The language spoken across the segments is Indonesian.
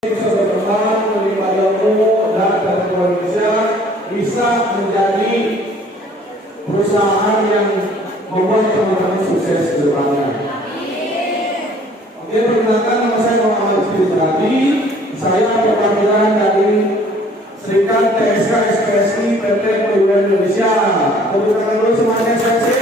bisa berkembang, menerima ilmu dan PT Indonesia bisa menjadi perusahaan yang membuat teman-teman sukses ke depannya. Oke, perkenalkan nama saya Muhammad Fitradi. Saya perwakilan dari Serikat TSK SPSI PT Pegawai Indonesia. Tepuk tangan dulu semuanya SPSI.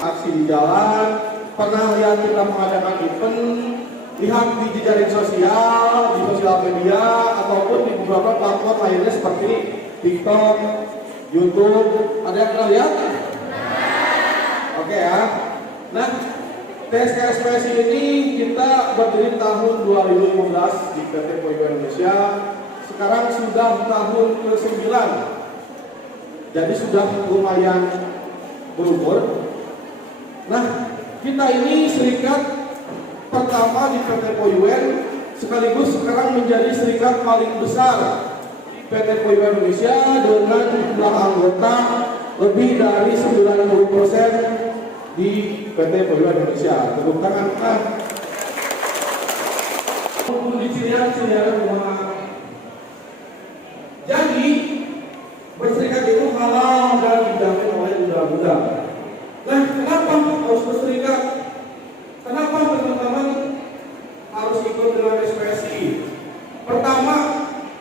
Aksi di jalan, pernah lihat kita mengadakan event, lihat di jejaring sosial, di sosial media, ataupun di beberapa platform lainnya seperti TikTok, YouTube. Ada yang pernah lihat? Oke ya. Nah, TSK SPSI ini kita berdiri tahun 2015 di PT Pegawai Indonesia. Sekarang sudah tahun ke-9. Jadi sudah lumayan berumur. Nah, kita ini serikat pertama di PT POIWEN, sekaligus sekarang menjadi serikat paling besar di PT POIWEN Indonesia dengan jumlah anggota lebih dari 90% di PT POIWEN Indonesia. Tepuk tangan. Jadi berserikat itu halal dan dijamin oleh undang-undang. Nah, kenapa harus berserikat? Kenapa teman-teman harus ikut dengan SPSI? Pertama,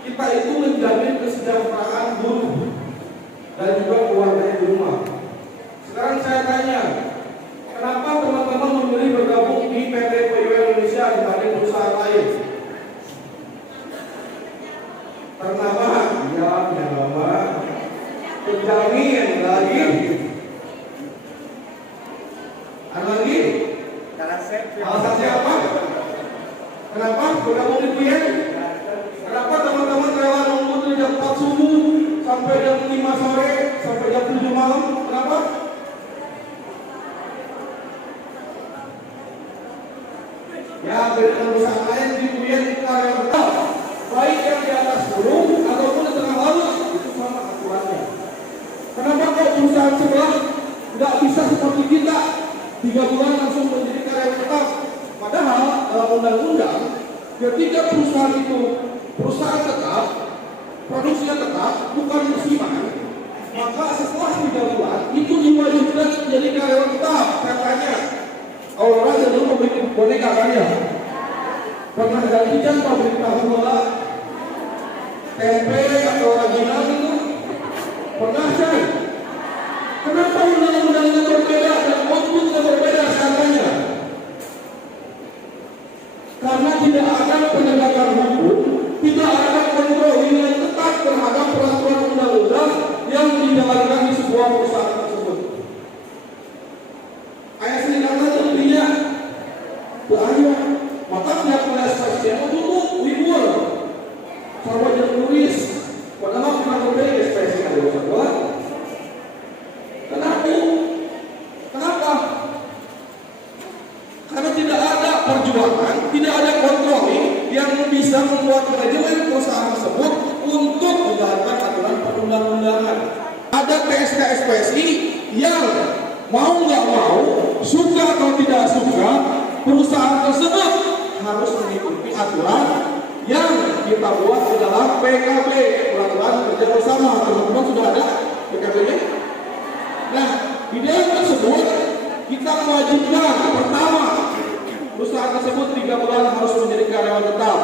kita itu menjamin kesejahteraan buruh dan juga keluarganya di rumah. Sekarang saya tanya, kenapa teman-teman memilih bergabung di PT POIWEN Indonesia dibanding perusahaan lain? Karena apa? Ya, kenapa? Terjamin lagi. Lagi? Alasannya apa? Kenapa bergabung di POIWEN? Kenapa teman-teman rela nunggu dari jam 4 subuh sampai jam 5 sore sampai jam 7 malam? Kenapa? Ya, beda perusahaan lain di POIWEN kita yang betul, baik yang di atas gunung ataupun di tengah laut, itu sama aturannya. Kenapa kok perusahaan sebelah nggak bisa seperti kita 3 bulan langsung menjadi karyawan tetap? Padahal dalam undang-undang, ketika perusahaan itu perusahaan tetap, produksinya tetap, bukan musiman, maka setelah 3 bulan itu diwajibkan menjadi karyawan tetap. Katanya kalau orang dulu membeli boneka kan ya, pernah gantikan pabrik tahu bola, tempe atau rajingan itu pernah kan? Kenapa undang-undangnya berbeda dan outputnya berbeda katanya? Karena tidak ada penegakan hukum, tidak ada kontrol yang ketat terhadap peraturan undang-undang yang dijalankan di sebuah perusahaan tersebut. Ayah sendiri kata belinya banyak, maka pihak SPSI itu tutup libur, sama jadi turis, padahal kita berbeda SPSI ada urusan bola. Kenapa? Karena tidak ada perjuangan, tidak ada kontroling yang bisa membuat manajemen perusahaan tersebut untuk menjalankan aturan perundang-undangan. Ada TSK SPSI yang mau nggak mau, suka atau tidak suka, perusahaan tersebut harus mengikuti aturan yang kita buat di dalam PKB, peraturan kerja bersama. Teman-teman sudah ada PKB-nya? Nah, di dalam tersebut kita mewajibkan pertama, perusahaan tersebut 3 bulan harus menjadi karyawan tetap,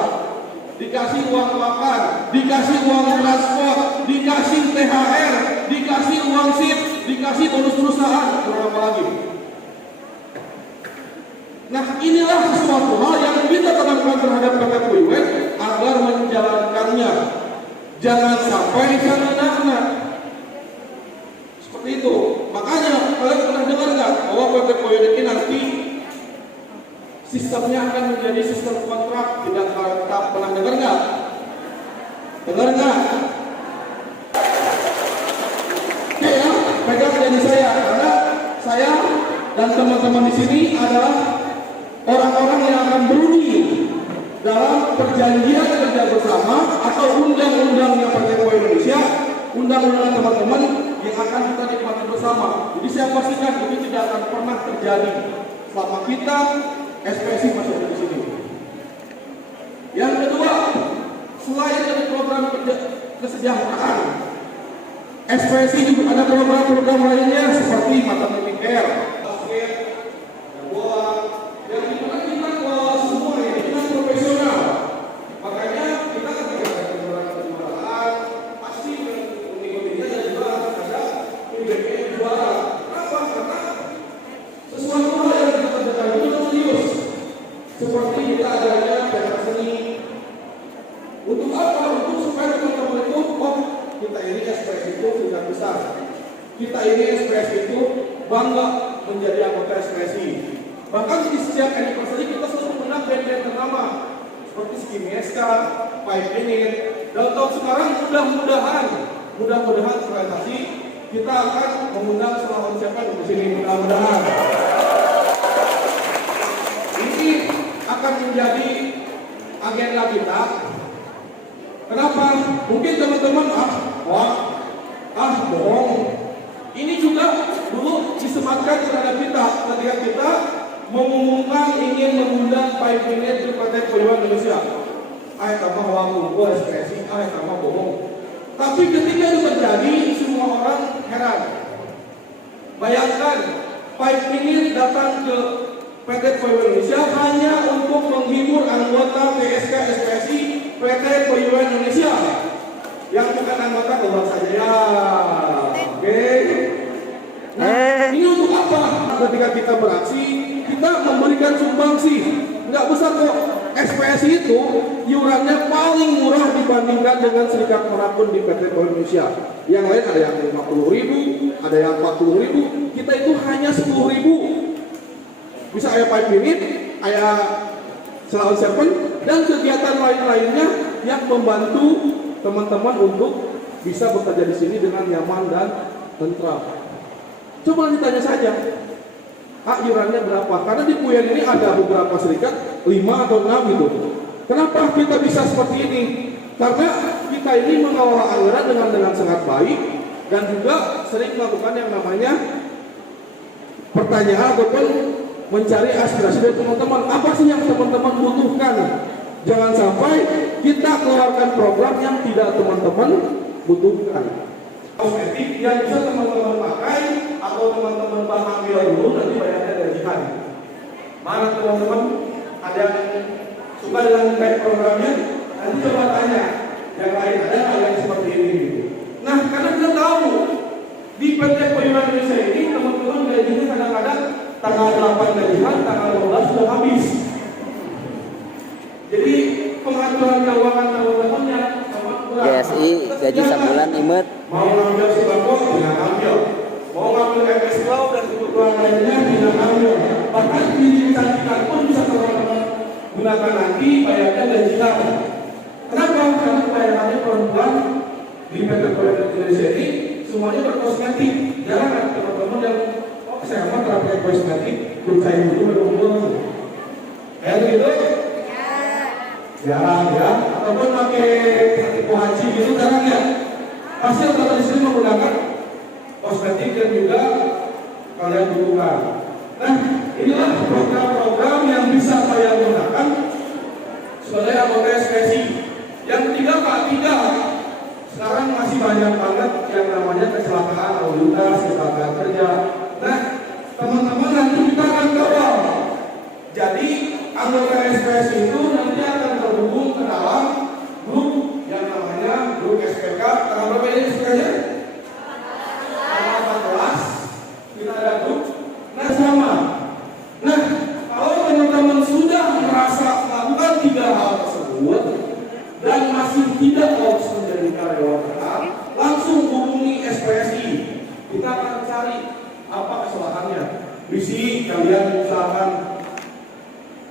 dikasih uang makan, dikasih uang transport, dikasih THR, dikasih uang SIP, dikasih bonus perusahaan, kurang apa lagi? Nah, inilah sesuatu hal yang kita tanamkan terhadap PT POIWEN agar menjalankannya. Jangan sampai sana-sana. Seperti itu. Makanya kalian pernah dengar nggak bahwa PT POIWEN ini nanti sistemnya akan menjadi sistem kontrak tidak tetap? Pernah dengar nggak? Dengar nggak? Oke ya, pegang janji saya karena saya dan teman-teman di sini adalah orang-orang yang akan berundi dalam perjanjian kerja bersama atau undang-undangnya PT POIWEN Indonesia, undang-undang teman-teman yang akan kita nikmati bersama. Jadi saya pastikan ini tidak akan pernah terjadi selama kita SPSI masih ada di sini. program kesejahteraan. Ekspresi juga ada program-program lainnya seperti maternity care, basket, bola, yang dimana kita semua ini kita profesional. Makanya kita ketika ada kejuaraan pasti mengikutinya dan juga ada IBP juara. Kenapa? Karena sesuatu hal yang kita kerjakan itu serius. Seperti kita adanya pentas seni. Untuk apa? Untuk supaya teman-teman itu, oh kita ini ekspresi itu sudah besar. Kita ini ekspresi itu bangga menjadi anggota ekspresi. Bahkan di setiap anniversary kita selalu menang band-band ternama seperti Skimieska, 5 Minute. Dalam tahun sekarang mudah-mudahan presentasi kita akan mengundang salah siapa di sini, mudah-mudahan. Ini akan menjadi agenda kita. Kenapa? Mungkin teman-teman bohong. Ini juga dulu disematkan kepada kita ketika kita mengumumkan ingin mengundang 5 Minute di Partai Periwan Indonesia. Tambah waktu, ekspresi, tambah bohong. Tapi ketika itu terjadi, semua orang heran. Bayangkan 5 Minute datang ke PT Periwan Indonesia hanya untuk menghibur anggota PSK SPSI PT Periwan Indonesia yang bukan anggota keluar saja ya. Oke. Nah, ini untuk apa? Ketika kita beraksi, kita memberikan sumbangsi. Nggak besar kok. SPSI itu iurannya paling murah dibandingkan dengan Serikat Manapun di PT Periwan Indonesia. Yang lain ada yang 50.000, ada yang 40.000. Kita itu hanya 10.000. Bisa ada 5 Minute, ada Selawan Serpent, dan kegiatan lain-lainnya yang membantu teman-teman untuk bisa bekerja di sini dengan nyaman dan tentram. Coba ditanya saja, iurannya berapa? Karena di Puyan ini ada beberapa serikat, 5 atau 6 gitu. Kenapa kita bisa seperti ini? Karena kita ini mengelola anggaran dengan sangat baik dan juga sering melakukan yang namanya pertanyaan ataupun mencari aspirasi dari teman-teman. Apa sih yang teman-teman butuhkan? Jangan sampai kita keluarkan program yang tidak teman-teman butuhkan. Kosmetik yang bisa teman-teman pakai atau teman-teman ambil dulu nanti bayarnya gajian. Mana teman-teman ada yang suka dengan kayak programnya? Nanti coba tanya. Yang lain ada yang seperti ini. Nah, karena kita tahu di PT Periwan Indonesia ini teman-teman gajinya kadang-kadang tanggal 8 gajian, tanggal 12 sudah habis. Jadi pengaturan keuangan teman-teman yang GSI gaji sebulan imut. Mau ngambil sembako tidak ambil, mau ngambil MS Cloud dan kebutuhan lainnya tidak ambil. Bahkan dicantikan pun bisa teman-teman gunakan nanti bayarnya gajian. Kenapa? Karena bayarannya perempuan di PT Periwan Indonesia ini semuanya berkosmetik. Jarang ada teman-teman yang saya mah terapi kosmetik, bercair dulu berkumpul. Gitu? Jarang ya, ataupun pakai tipu haji gitu jarang ya. Pasti orang di sini menggunakan kosmetik dan juga kalian butuhkan. Nah, inilah program-program yang bisa saya gunakan sebagai anggota SPSI. Yang ketiga, Pak, sekarang masih banyak banget yang namanya kecelakaan lalu lintas, kecelakaan kerja. Nah, teman-teman nanti kita akan kawal. Jadi anggota SPSI itu nanti akan terhubung ke dalam grup yang namanya grup SPK. Tanggal berapa ini SPK-nya? Tanggal 14. Kita ada grup. Nah, sama. Nah, kalau teman-teman sudah merasa melakukan 3 hal tersebut dan masih tidak lolos menjadi karyawan tetap, langsung hubungi SPSI. Kita akan cari apa kesalahannya. Misi kalian usahakan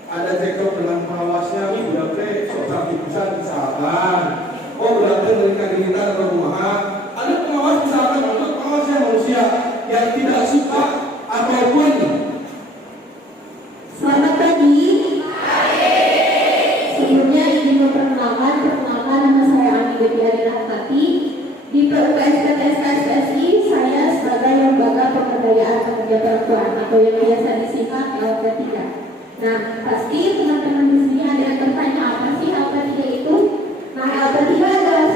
ada cekcok dengan pengawasnya, ini berarti sok bisa misalkan, berarti mereka kita ada rumahan. Ada pengawas misalkan, untuk pengawasnya manusia yang tidak suka apapun. Selamat pagi. Sebelumnya ingin memperkenalkan nama saya Ani Widya Rahmati. Di PUPSPT SPSI saya sebagai lembaga pemberdayaan pekerja perempuan atau yang biasa disingkat LP3. Nah, pasti teman-teman di sini ada yang bertanya apa sih LP3 itu? Nah, LP3 adalah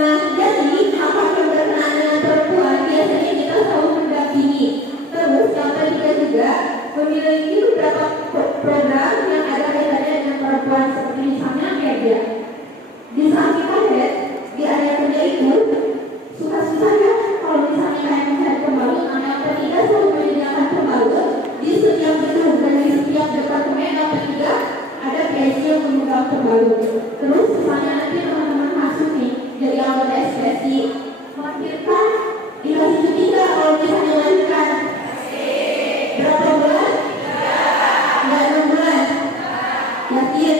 Nah, jadi hak-hak yang berkenaan dengan perempuan biasanya kita selalu mendampingi. Terus yang ketiga juga memiliki beberapa program yang ada kaitannya dengan perempuan seperti misalnya media. Di saat kita lihat di area kerja itu susah-susah ya kalau misalnya kayak mencari pembalut. Nah, yang ketiga selalu menyediakan pembalut di setiap gedung dan di setiap departemen. Yang ketiga ada PSC yang memegang pembalut. Terus misalnya nanti teman-teman masuk nih jadi anggota SPSI, melahirkan dikasih cuti nggak kalau misalnya melahirkan? Berapa bulan? Nggak 6 bulan. Yakin?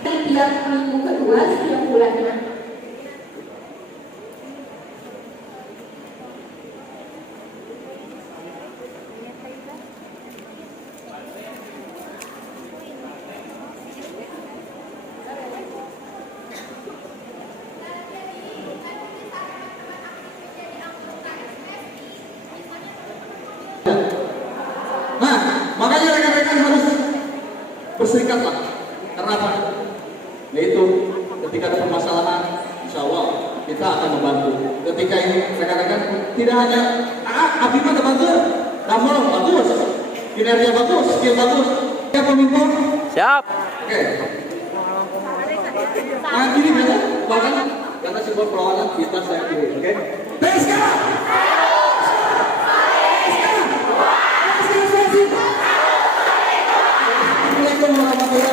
Tiap minggu kedua setiap bulannya. Nah, makanya rekan-rekan harus berserikat lah. Karena apa? Yaitu ketika ada permasalahan, insya Allah kita akan membantu. Ketika ini rekan-rekan tidak hanya Abi mah bantu, kamu bagus, kinerja bagus, skill bagus. Ya pemimpin. Siap. Oke. Nah ini biasa, bahkan kata simbol perlawanan kita saya pilih. Oke. PSK. Assalamualaikum warahmatullahi